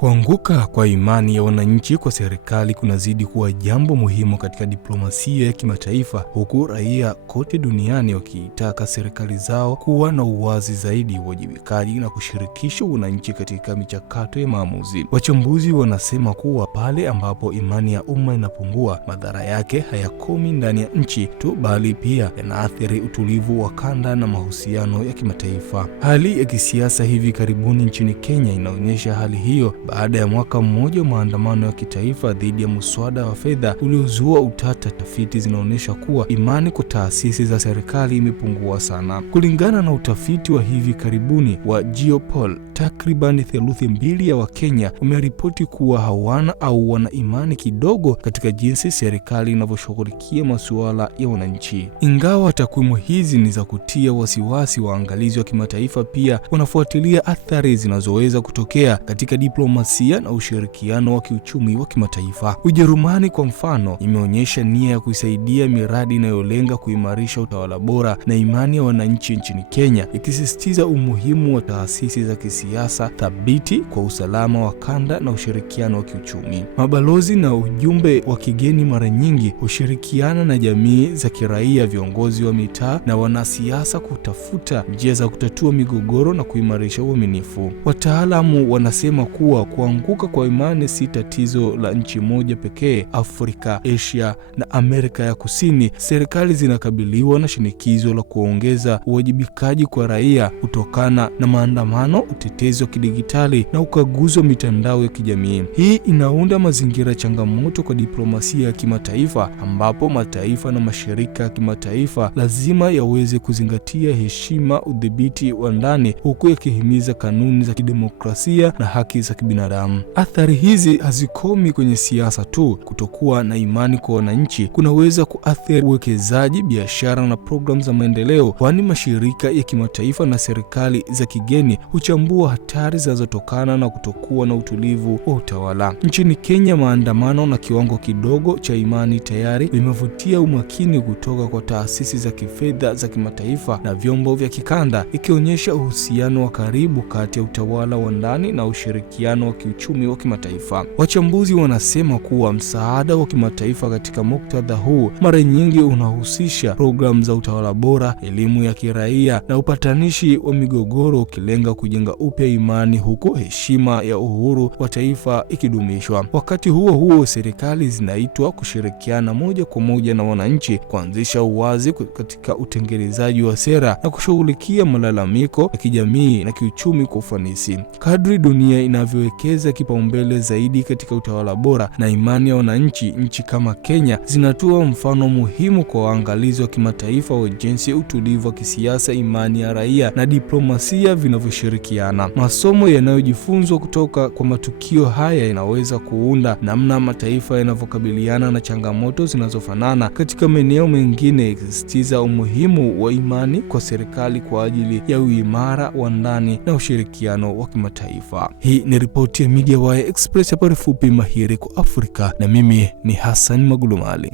Kuanguka kwa imani ya wananchi kwa serikali kunazidi kuwa jambo muhimu katika diplomasia ya kimataifa, huku raia kote duniani wakiitaka serikali zao kuwa na uwazi zaidi, uwajibikaji na kushirikisha wananchi katika michakato ya maamuzi. Wachambuzi wanasema kuwa pale ambapo imani ya umma inapungua, madhara yake hayakomi ndani ya nchi tu, bali pia yanaathiri utulivu wa kanda na mahusiano ya kimataifa. Hali ya kisiasa hivi karibuni nchini Kenya inaonyesha hali hiyo. Baada ya mwaka mmoja wa maandamano ya kitaifa dhidi ya muswada wa fedha uliozua utata, tafiti zinaonyesha kuwa imani kwa taasisi za serikali imepungua sana. Kulingana na utafiti wa hivi karibuni wa Geopoll, takriban theluthi mbili ya Wakenya wameripoti kuwa hawana au wana imani kidogo katika jinsi serikali inavyoshughulikia masuala ya wananchi. Ingawa takwimu hizi ni za kutia wasiwasi, waangalizi wa kimataifa pia wanafuatilia athari zinazoweza kutokea katika diplomasia na ushirikiano wa kiuchumi wa kimataifa. Ujerumani kwa mfano imeonyesha nia ya kusaidia miradi inayolenga kuimarisha utawala bora na imani ya wananchi nchini Kenya, ikisisitiza umuhimu wa taasisi za kisiasa thabiti kwa usalama wa kanda na ushirikiano wa kiuchumi. Mabalozi na ujumbe wa kigeni mara nyingi hushirikiana na jamii za kiraia, viongozi wa mitaa na wanasiasa kutafuta njia za kutatua migogoro na kuimarisha uaminifu. Wataalamu wanasema kuwa kuanguka kwa imani si tatizo la nchi moja pekee. Afrika, Asia na Amerika ya Kusini, serikali zinakabiliwa na shinikizo la kuongeza uwajibikaji kwa raia kutokana na maandamano, utetezi wa kidigitali na ukaguzi wa mitandao ya kijamii. Hii inaunda mazingira changamoto kwa diplomasia ya kimataifa, ambapo mataifa na mashirika ya kimataifa lazima yaweze kuzingatia heshima, udhibiti wa ndani, huku yakihimiza kanuni za kidemokrasia na haki za kibinadamu. Athari hizi hazikomi kwenye siasa tu. Kutokuwa na imani kwa wananchi kunaweza kuathiri uwekezaji, biashara na programu za maendeleo, kwani mashirika ya kimataifa na serikali za kigeni huchambua hatari zinazotokana na kutokuwa na utulivu wa utawala. Nchini Kenya, maandamano na kiwango kidogo cha imani tayari vimevutia umakini kutoka kwa taasisi za kifedha za kimataifa na vyombo vya kikanda, ikionyesha uhusiano wa karibu kati ya utawala wa ndani na ushirikiano wa kiuchumi wa kimataifa. Wachambuzi wanasema kuwa msaada wa kimataifa katika muktadha huu mara nyingi unahusisha programu za utawala bora, elimu ya kiraia na upatanishi wa migogoro, ukilenga kujenga upya imani, huku heshima ya uhuru wa taifa ikidumishwa. Wakati huo huo, serikali zinaitwa kushirikiana moja kwa moja na wananchi, kuanzisha uwazi katika utengenezaji wa sera na kushughulikia malalamiko ya kijamii na kiuchumi kwa ufanisi. Kadri dunia inavyowekeza kipaumbele zaidi katika utawala bora na imani ya wananchi, nchi kama Kenya zinatoa mfano muhimu kwa waangalizi wa kimataifa wa jinsi utulivu wa kisiasa, imani ya raia na diplomasia vinavyoshirikiana. Masomo yanayojifunzwa kutoka kwa matukio haya yanaweza kuunda namna mataifa yanavyokabiliana na changamoto zinazofanana katika maeneo mengine, ikisisitiza umuhimu wa imani kwa serikali kwa ajili ya uimara wa ndani na ushirikiano wa kimataifa. Hii ni ripoti ya Media Wire Express, habari fupi mahiri kwa Afrika, na mimi ni Hassan Magulumali.